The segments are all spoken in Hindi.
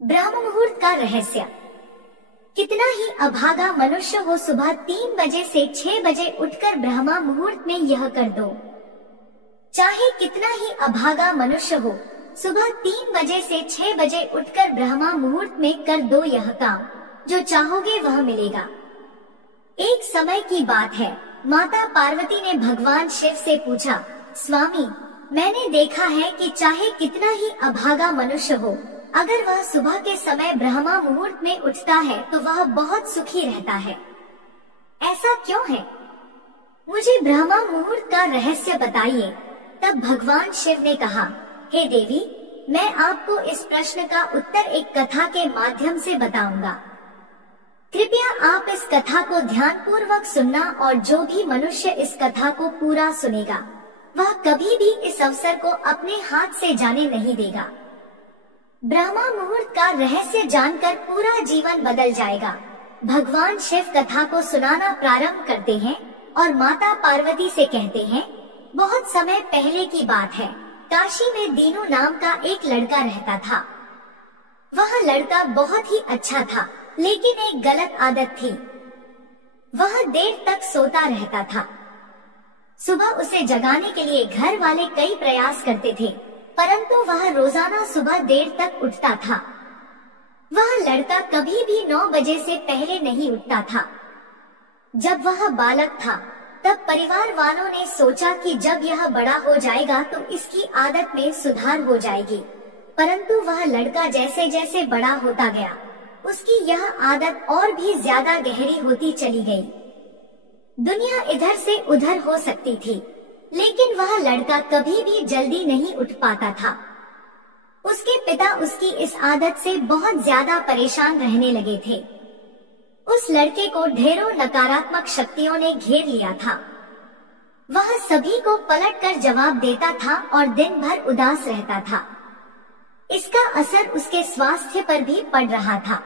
ब्रह्म मुहूर्त का रहस्य। कितना ही अभागा मनुष्य हो, सुबह 3 बजे से 6 बजे उठकर ब्रह्म मुहूर्त में यह कर दो। चाहे कितना ही अभागा मनुष्य हो, सुबह 3 बजे से 6 बजे उठकर ब्रह्म मुहूर्त में कर दो यह काम, जो चाहोगे वह मिलेगा। एक समय की बात है, माता पार्वती ने भगवान शिव से पूछा, स्वामी, मैंने देखा है कि चाहे कितना ही अभागा मनुष्य हो, अगर वह सुबह के समय ब्रह्म मुहूर्त में उठता है तो वह बहुत सुखी रहता है। ऐसा क्यों है? मुझे ब्रह्म मुहूर्त का रहस्य बताइए। तब भगवान शिव ने कहा, हे देवी, मैं आपको इस प्रश्न का उत्तर एक कथा के माध्यम से बताऊंगा। कृपया आप इस कथा को ध्यानपूर्वक सुनना, और जो भी मनुष्य इस कथा को पूरा सुनेगा वह कभी भी इस अवसर को अपने हाथ से जाने नहीं देगा। ब्रह्म मुहूर्त का रहस्य जानकर पूरा जीवन बदल जाएगा। भगवान शिव कथा को सुनाना प्रारंभ करते हैं और माता पार्वती से कहते हैं, बहुत समय पहले की बात है, काशी में दीनू नाम का एक लड़का रहता था। वह लड़का बहुत ही अच्छा था, लेकिन एक गलत आदत थी। वह देर तक सोता रहता था। सुबह उसे जगाने के लिए घर वाले कई प्रयास करते थे, परंतु वह रोजाना सुबह देर तक उठता था। वह लड़का कभी भी 9 बजे से पहले नहीं उठता था। जब वह बालक था, तब परिवार वालों ने सोचा कि जब यह बड़ा हो जाएगा तो इसकी आदत में सुधार हो जाएगी। परंतु वह लड़का जैसे जैसे बड़ा होता गया, उसकी यह आदत और भी ज्यादा गहरी होती चली गई। दुनिया इधर से उधर हो सकती थी, लेकिन वह लड़का कभी भी जल्दी नहीं उठ पाता था। उसके पिता उसकी इस आदत से बहुत ज्यादा परेशान रहने लगे थे। उस लड़के को ढेरों नकारात्मक शक्तियों ने घेर लिया था। वह सभी को पलटकर जवाब देता था और दिन भर उदास रहता था। इसका असर उसके स्वास्थ्य पर भी पड़ रहा था।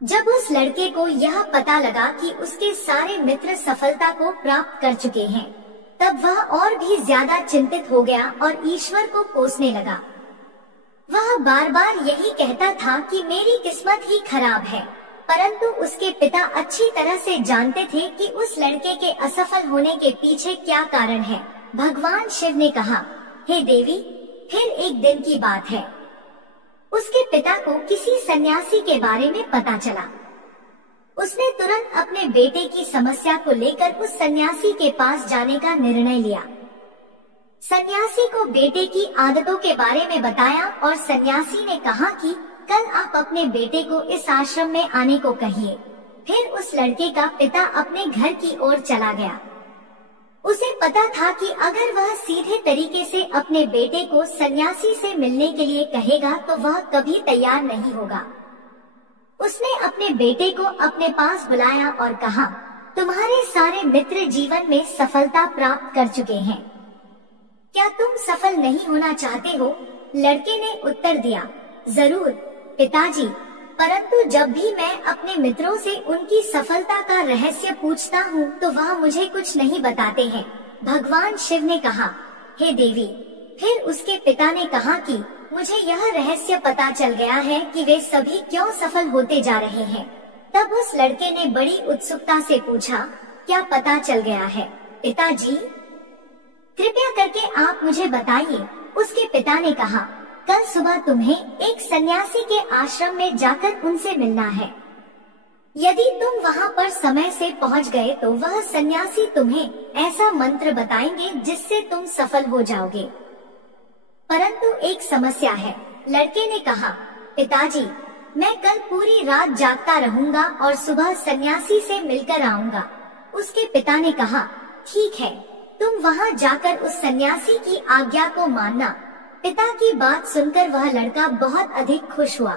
जब उस लड़के को यह पता लगा कि उसके सारे मित्र सफलता को प्राप्त कर चुके हैं, तब वह और भी ज्यादा चिंतित हो गया और ईश्वर को कोसने लगा। वह बार बार यही कहता था कि मेरी किस्मत ही खराब है, परंतु उसके पिता अच्छी तरह से जानते थे कि उस लड़के के असफल होने के पीछे क्या कारण है। भगवान शिव ने कहा, हे देवी, फिर एक दिन की बात है, उसके पिता को किसी सन्यासी के बारे में पता चला। उसने तुरंत अपने बेटे की समस्या को लेकर उस सन्यासी के पास जाने का निर्णय लिया। सन्यासी को बेटे की आदतों के बारे में बताया और सन्यासी ने कहा कि कल आप अपने बेटे को इस आश्रम में आने को कहिए। फिर उस लड़के का पिता अपने घर की ओर चला गया। उसे पता था कि अगर वह सीधे तरीके से अपने बेटे को सन्यासी से मिलने के लिए कहेगा तो वह कभी तैयार नहीं होगा। उसने अपने बेटे को अपने पास बुलाया और कहा, तुम्हारे सारे मित्र जीवन में सफलता प्राप्त कर चुके हैं, क्या तुम सफल नहीं होना चाहते हो? लड़के ने उत्तर दिया, जरूर पिताजी, परंतु जब भी मैं अपने मित्रों से उनकी सफलता का रहस्य पूछता हूँ तो वह मुझे कुछ नहीं बताते हैं। भगवान शिव ने कहा, हे देवी, फिर उसके पिता ने कहा कि मुझे यह रहस्य पता चल गया है कि वे सभी क्यों सफल होते जा रहे हैं। तब उस लड़के ने बड़ी उत्सुकता से पूछा, क्या पता चल गया है पिताजी? कृपया करके आप मुझे बताइए। उसके पिता ने कहा, कल सुबह तुम्हें एक सन्यासी के आश्रम में जाकर उनसे मिलना है। यदि तुम वहां पर समय से पहुंच गए तो वह सन्यासी तुम्हें ऐसा मंत्र बताएंगे जिससे तुम सफल हो जाओगे। परंतु एक समस्या है। लड़के ने कहा, पिताजी, मैं कल पूरी रात जागता रहूंगा और सुबह सन्यासी से मिलकर आऊंगा। उसके पिता ने कहा, ठीक है, तुम वहां जाकर उस सन्यासी की आज्ञा को मानना। पिता की बात सुनकर वह लड़का बहुत अधिक खुश हुआ।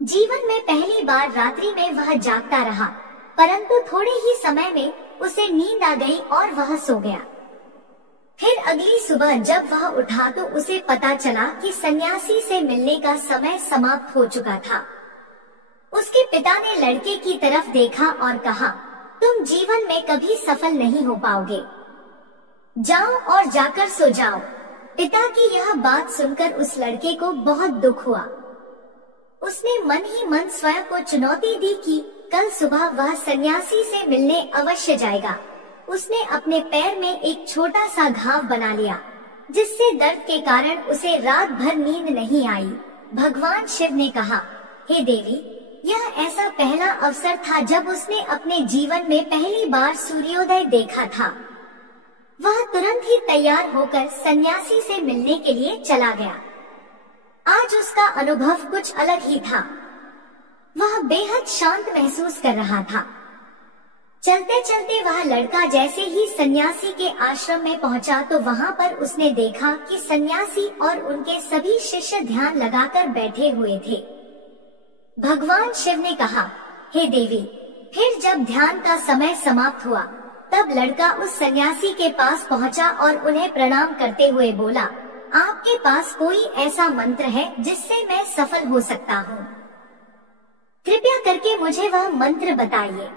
जीवन में पहली बार रात्रि में वह जागता रहा, परंतु थोड़े ही समय में उसे नींद आ गई और वह सो गया। फिर अगली सुबह जब वह उठा तो उसे पता चला कि सन्यासी से मिलने का समय समाप्त हो चुका था। उसके पिता ने लड़के की तरफ देखा और कहा, तुम जीवन में कभी सफल नहीं हो पाओगे, जाओ और जाकर सो जाओ। पिता की यह बात सुनकर उस लड़के को बहुत दुख हुआ। उसने मन ही मन स्वयं को चुनौती दी कि कल सुबह वह सन्यासी से मिलने अवश्य जाएगा। उसने अपने पैर में एक छोटा सा घाव बना लिया, जिससे दर्द के कारण उसे रात भर नींद नहीं आई। भगवान शिव ने कहा, हे देवी, यह ऐसा पहला अवसर था जब उसने अपने जीवन में पहली बार सूर्योदय देखा था। वह तुरंत ही तैयार होकर सन्यासी से मिलने के लिए चला गया। आज उसका अनुभव कुछ अलग ही था। वह बेहद शांत महसूस कर रहा था। चलते चलते वह लड़का जैसे ही सन्यासी के आश्रम में पहुंचा तो वहां पर उसने देखा कि सन्यासी और उनके सभी शिष्य ध्यान लगाकर बैठे हुए थे। भगवान शिव ने कहा, हे देवी, फिर जब ध्यान का समय समाप्त हुआ तब लड़का उस सन्यासी के पास पहुंचा और उन्हें प्रणाम करते हुए बोला, आपके पास कोई ऐसा मंत्र है जिससे मैं सफल हो सकता हूँ? कृपया करके मुझे वह मंत्र बताइए।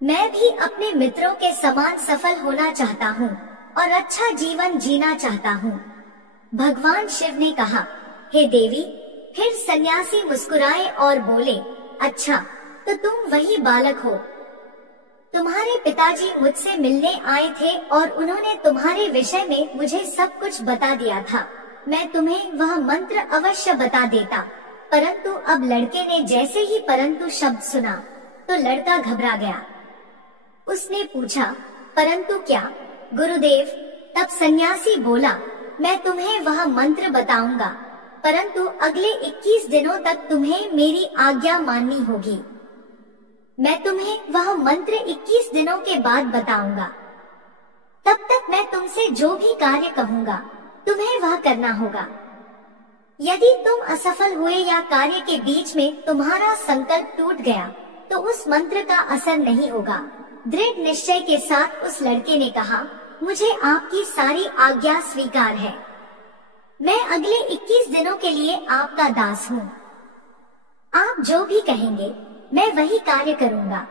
मैं भी अपने मित्रों के समान सफल होना चाहता हूँ और अच्छा जीवन जीना चाहता हूँ। भगवान शिव ने कहा, हे देवी, फिर सन्यासी मुस्कुराए और बोले, अच्छा, तो तुम वही बालक हो। तुम्हारे पिताजी मुझसे मिलने आए थे और उन्होंने तुम्हारे विषय में मुझे सब कुछ बता दिया था। मैं तुम्हें वह मंत्र अवश्य बता देता, परंतु अब लड़के ने जैसे ही परंतु शब्द सुना तो लड़का घबरा गया। उसने पूछा, परंतु क्या गुरुदेव? तब सन्यासी बोला, मैं तुम्हें वह मंत्र बताऊंगा, परंतु अगले 21 दिनों तक तुम्हें मेरी आज्ञा माननी होगी। मैं तुम्हें वह मंत्र 21 दिनों के बाद बताऊंगा। तब तक मैं तुमसे जो भी कार्य कहूंगा तुम्हें वह करना होगा। यदि तुम असफल हुए या कार्य के बीच में तुम्हारा संकल्प टूट गया तो उस मंत्र का असर नहीं होगा। दृढ़ निश्चय के साथ उस लड़के ने कहा, मुझे आपकी सारी आज्ञा स्वीकार है। मैं अगले 21 दिनों के लिए आपका दास हूँ। आप जो भी कहेंगे मैं वही कार्य करूँगा।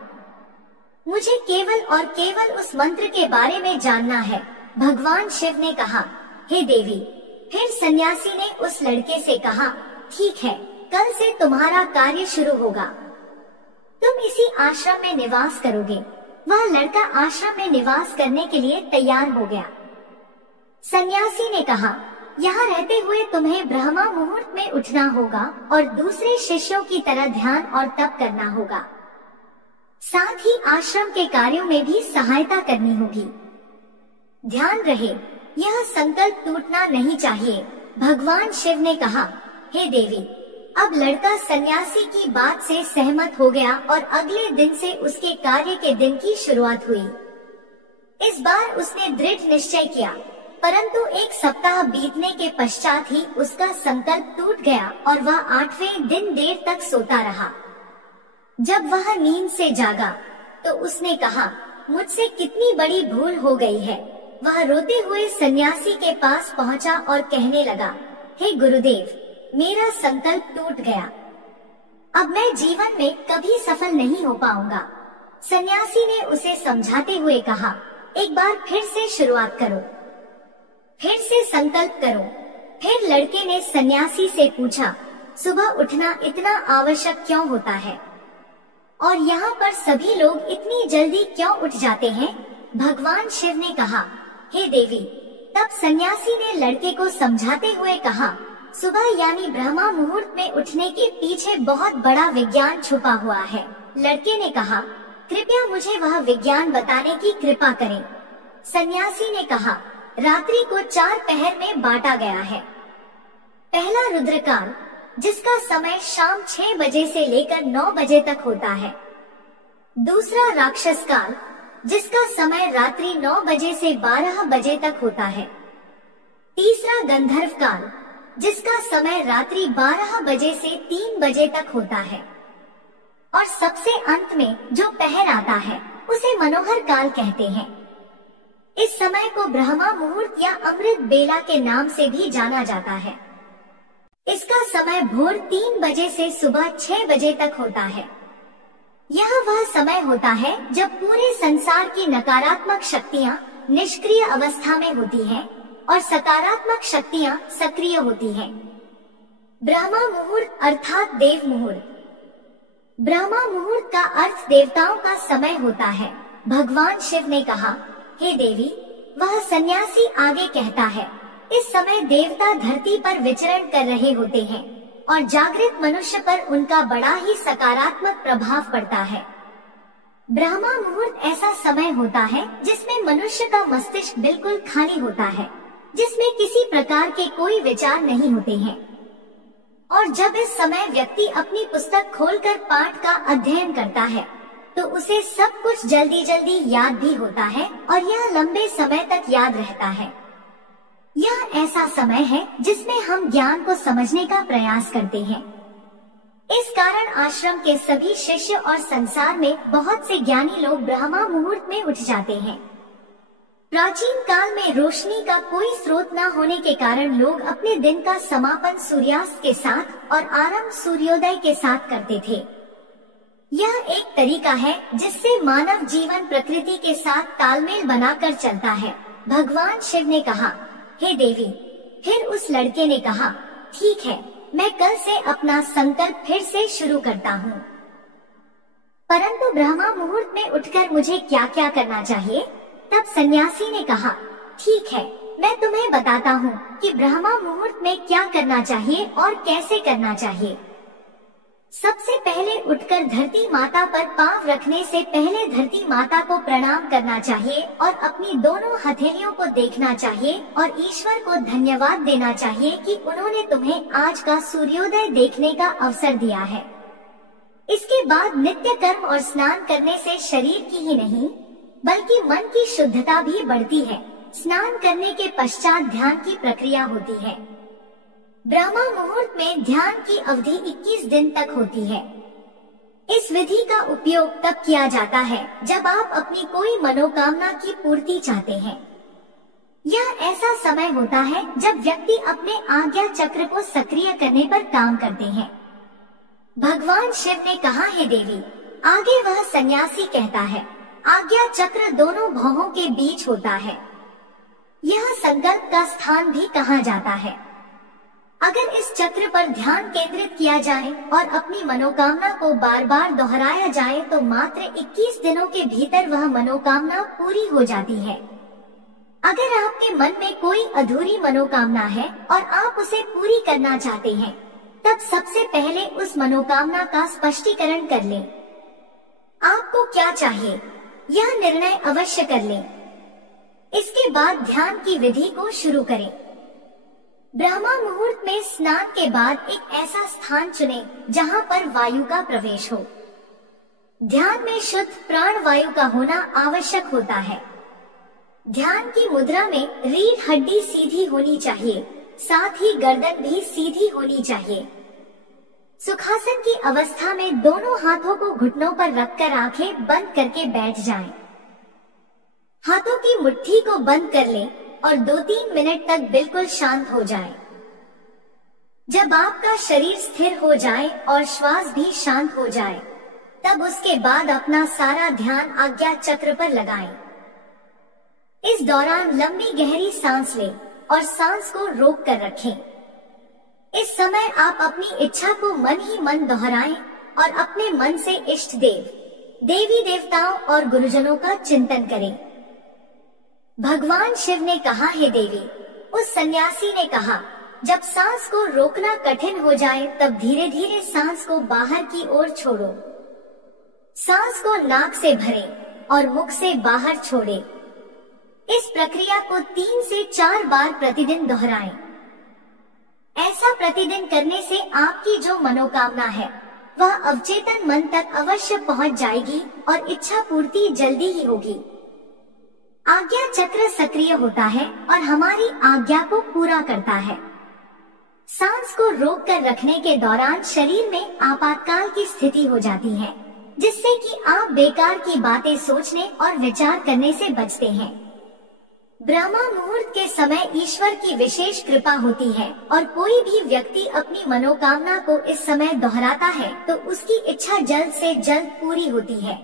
मुझे केवल और केवल उस मंत्र के बारे में जानना है। भगवान शिव ने कहा, हे देवी। फिर सन्यासी ने उस लड़के से कहा, ठीक है, कल से तुम्हारा कार्य शुरू होगा। तुम इसी आश्रम में निवास करोगे। वह लड़का आश्रम में निवास करने के लिए तैयार हो गया। सन्यासी ने कहा, यहाँ रहते हुए तुम्हें ब्रह्मा मुहूर्त में उठना होगा और दूसरे शिष्यों की तरह ध्यान और तप करना होगा। साथ ही आश्रम के कार्यों में भी सहायता करनी होगी। ध्यान रहे, यह संकल्प टूटना नहीं चाहिए। भगवान शिव ने कहा, हे देवी। अब लड़का सन्यासी की बात से सहमत हो गया और अगले दिन से उसके कार्य के दिन की शुरुआत हुई। इस बार उसने दृढ़ निश्चय किया, परंतु 1 सप्ताह बीतने के पश्चात ही उसका संकल्प टूट गया और वह 8वें दिन देर तक सोता रहा। जब वह नींद से जागा तो उसने कहा, मुझसे कितनी बड़ी भूल हो गई है। वह रोते हुए सन्यासी के पास पहुंचा और कहने लगा, हे गुरुदेव, मेरा संकल्प टूट गया। अब मैं जीवन में कभी सफल नहीं हो पाऊंगा। सन्यासी ने उसे समझाते हुए कहा, एक बार फिर से शुरुआत करो, फिर से संकल्प करो। फिर लड़के ने सन्यासी से पूछा, सुबह उठना इतना आवश्यक क्यों होता है और यहाँ पर सभी लोग इतनी जल्दी क्यों उठ जाते हैं? भगवान शिव ने कहा, हे देवी। तब सन्यासी ने लड़के को समझाते हुए कहा, सुबह यानी ब्रह्मा मुहूर्त में उठने के पीछे बहुत बड़ा विज्ञान छुपा हुआ है। लड़के ने कहा, कृपया मुझे वह विज्ञान बताने की कृपा करें। सन्यासी ने कहा, रात्रि को 4 पहर में बांटा गया है। पहला रुद्रकाल, जिसका समय शाम 6 बजे से लेकर 9 बजे तक होता है। दूसरा राक्षस काल, जिसका समय रात्रि 9 बजे से 12 बजे तक होता है। तीसरा गंधर्व काल, जिसका समय रात्रि 12 बजे से 3 बजे तक होता है। और सबसे अंत में जो पहर आता है उसे मनोहर काल कहते हैं। इस समय को ब्रह्मा मुहूर्त या अमृत बेला के नाम से भी जाना जाता है। इसका समय भोर 3 बजे से सुबह 6 बजे तक होता है। यह वह समय होता है जब पूरे संसार की नकारात्मक शक्तियाँ निष्क्रिय अवस्था में होती हैं और सकारात्मक शक्तियाँ सक्रिय होती हैं। ब्रह्मा मुहूर्त अर्थात देव मुहूर्त। ब्रह्मा मुहूर्त का अर्थ देवताओं का समय होता है। भगवान शिव ने कहा, हे देवी, वह सन्यासी आगे कहता है, इस समय देवता धरती पर विचरण कर रहे होते हैं और जागृत मनुष्य पर उनका बड़ा ही सकारात्मक प्रभाव पड़ता है। ब्रह्मा मुहूर्त ऐसा समय होता है जिसमें मनुष्य का मस्तिष्क बिल्कुल खाली होता है, जिसमें किसी प्रकार के कोई विचार नहीं होते हैं। और जब इस समय व्यक्ति अपनी पुस्तक खोलकर पाठ का अध्ययन करता है तो उसे सब कुछ जल्दी जल्दी याद भी होता है और यह लंबे समय तक याद रहता है। यह ऐसा समय है जिसमें हम ज्ञान को समझने का प्रयास करते हैं। इस कारण आश्रम के सभी शिष्य और संसार में बहुत से ज्ञानी लोग ब्रह्मा मुहूर्त में उठ जाते हैं। प्राचीन काल में रोशनी का कोई स्रोत न होने के कारण लोग अपने दिन का समापन सूर्यास्त के साथ और आरंभ सूर्योदय के साथ करते थे। यह एक तरीका है जिससे मानव जीवन प्रकृति के साथ तालमेल बनाकर चलता है। भगवान शिव ने कहा, हे देवी। फिर उस लड़के ने कहा, ठीक है, मैं कल से अपना संकल्प फिर से शुरू करता हूँ। परंतु ब्रह्मा मुहूर्त में उठकर मुझे क्या क्या करना चाहिए? तब सन्यासी ने कहा, ठीक है, मैं तुम्हें बताता हूँ कि ब्रह्मा मुहूर्त में क्या करना चाहिए और कैसे करना चाहिए। सबसे पहले उठकर धरती माता पर पांव रखने से पहले धरती माता को प्रणाम करना चाहिए और अपनी दोनों हथेलियों को देखना चाहिए और ईश्वर को धन्यवाद देना चाहिए कि उन्होंने तुम्हें आज का सूर्योदय देखने का अवसर दिया है। इसके बाद नित्य कर्म और स्नान करने से शरीर की ही नहीं बल्कि मन की शुद्धता भी बढ़ती है। स्नान करने के पश्चात ध्यान की प्रक्रिया होती है। ब्रह्मा मुहूर्त में ध्यान की अवधि 21 दिन तक होती है। इस विधि का उपयोग तब किया जाता है जब आप अपनी कोई मनोकामना की पूर्ति चाहते हैं। यह ऐसा समय होता है जब व्यक्ति अपने आज्ञा चक्र को सक्रिय करने पर काम करते हैं। भगवान शिव ने कहा, हे देवी। आगे वह सन्यासी कहता है, आज्ञा चक्र दोनों भौहों के बीच होता है। यह संकल्प का स्थान भी कहा जाता है। अगर इस चक्र पर ध्यान केंद्रित किया जाए और अपनी मनोकामना को बार बार दोहराया जाए तो मात्र 21 दिनों के भीतर वह मनोकामना पूरी हो जाती है। अगर आपके मन में कोई अधूरी मनोकामना है और आप उसे पूरी करना चाहते हैं, तब सबसे पहले उस मनोकामना का स्पष्टीकरण कर लें। आपको क्या चाहिए, यह निर्णय अवश्य कर लें। इसके बाद ध्यान की विधि को शुरू करें। ब्रह्मा मुहूर्त में स्नान के बाद एक ऐसा स्थान चुनें जहां पर वायु का प्रवेश हो। ध्यान में शुद्ध प्राण वायु का होना आवश्यक होता है। ध्यान की मुद्रा में रीढ़ हड्डी सीधी होनी चाहिए, साथ ही गर्दन भी सीधी होनी चाहिए। सुखासन की अवस्था में दोनों हाथों को घुटनों पर रखकर आंखें बंद करके बैठ जाएं। हाथों की मुट्ठी को बंद कर लें और 2-3 मिनट तक बिल्कुल शांत हो जाए। जब आपका शरीर स्थिर हो जाए और श्वास भी शांत हो जाए, तब उसके बाद अपना सारा ध्यान आज्ञा चक्र पर लगाएं। इस दौरान लंबी गहरी सांस लें और सांस को रोक कर रखें। इस समय आप अपनी इच्छा को मन ही मन दोहराएं और अपने मन से इष्ट देव, देवी देवताओं और गुरुजनों का चिंतन करें। भगवान शिव ने कहा, हे देवी। उस सन्यासी ने कहा, जब सांस को रोकना कठिन हो जाए तब धीरे धीरे सांस को बाहर की ओर छोड़ो। सांस को नाक से भरें और मुख से बाहर छोड़ें। इस प्रक्रिया को 3 से 4 बार प्रतिदिन दोहराएं। ऐसा प्रतिदिन करने से आपकी जो मनोकामना है वह अवचेतन मन तक अवश्य पहुंच जाएगी और इच्छा पूर्ति जल्दी ही होगी। आज्ञा चक्र सक्रिय होता है और हमारी आज्ञा को पूरा करता है। सांस को रोक कर रखने के दौरान शरीर में आपातकाल की स्थिति हो जाती है, जिससे कि आप बेकार की बातें सोचने और विचार करने से बचते हैं। ब्रह्मा मुहूर्त के समय ईश्वर की विशेष कृपा होती है और कोई भी व्यक्ति अपनी मनोकामना को इस समय दोहराता है तो उसकी इच्छा जल्द से जल्द पूरी होती है।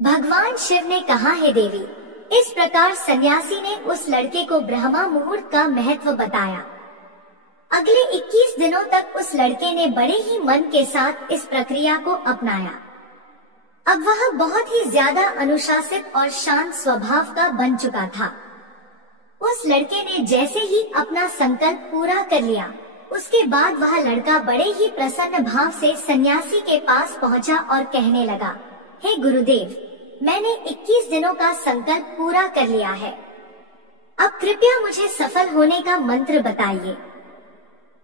भगवान शिव ने कहा, हे देवी। इस प्रकार सन्यासी ने उस लड़के को ब्रह्मा मुहूर्त का महत्व बताया। अगले 21 दिनों तक उस लड़के ने बड़े ही मन के साथ इस प्रक्रिया को अपनाया। अब वह बहुत ही ज्यादा अनुशासित और शांत स्वभाव का बन चुका था। उस लड़के ने जैसे ही अपना संकल्प पूरा कर लिया, उसके बाद वह लड़का बड़े ही प्रसन्न भाव से सन्यासी के पास पहुंचा और कहने लगा, हे गुरुदेव, मैंने 21 दिनों का संकल्प पूरा कर लिया है। अब कृपया मुझे सफल होने का मंत्र बताइए।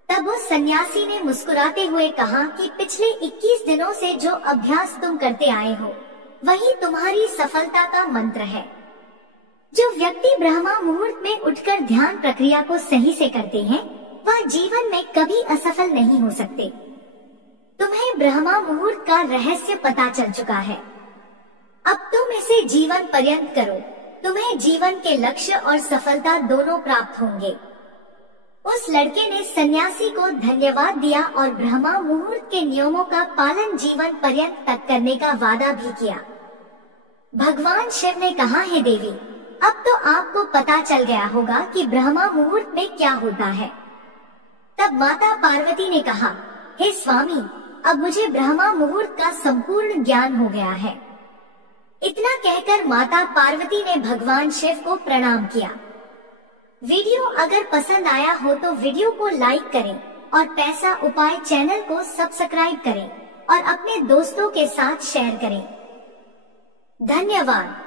तब उस सन्यासी ने मुस्कुराते हुए कहा कि पिछले 21 दिनों से जो अभ्यास तुम करते आए हो, वही तुम्हारी सफलता का मंत्र है। जो व्यक्ति ब्रह्मा मुहूर्त में उठकर ध्यान प्रक्रिया को सही से करते हैं, वह जीवन में कभी असफल नहीं हो सकते। तुम्हें ब्रह्मा मुहूर्त का रहस्य पता चल चुका है। अब तुम इसे जीवन पर्यंत करो, तुम्हें जीवन के लक्ष्य और सफलता दोनों प्राप्त होंगे। उस लड़के ने सन्यासी को धन्यवाद दिया और ब्रह्मा मुहूर्त के नियमों का पालन जीवन पर्यंत तक करने का वादा भी किया। भगवान शिव ने कहा, हे देवी, अब तो आपको पता चल गया होगा कि ब्रह्मा मुहूर्त में क्या होता है। तब माता पार्वती ने कहा, हे स्वामी, अब मुझे ब्रह्मा मुहूर्त का संपूर्ण ज्ञान हो गया है। इतना कहकर माता पार्वती ने भगवान शिव को प्रणाम किया। वीडियो अगर पसंद आया हो तो वीडियो को लाइक करें और पैसा उपाय चैनल को सब्सक्राइब करें और अपने दोस्तों के साथ शेयर करें। धन्यवाद।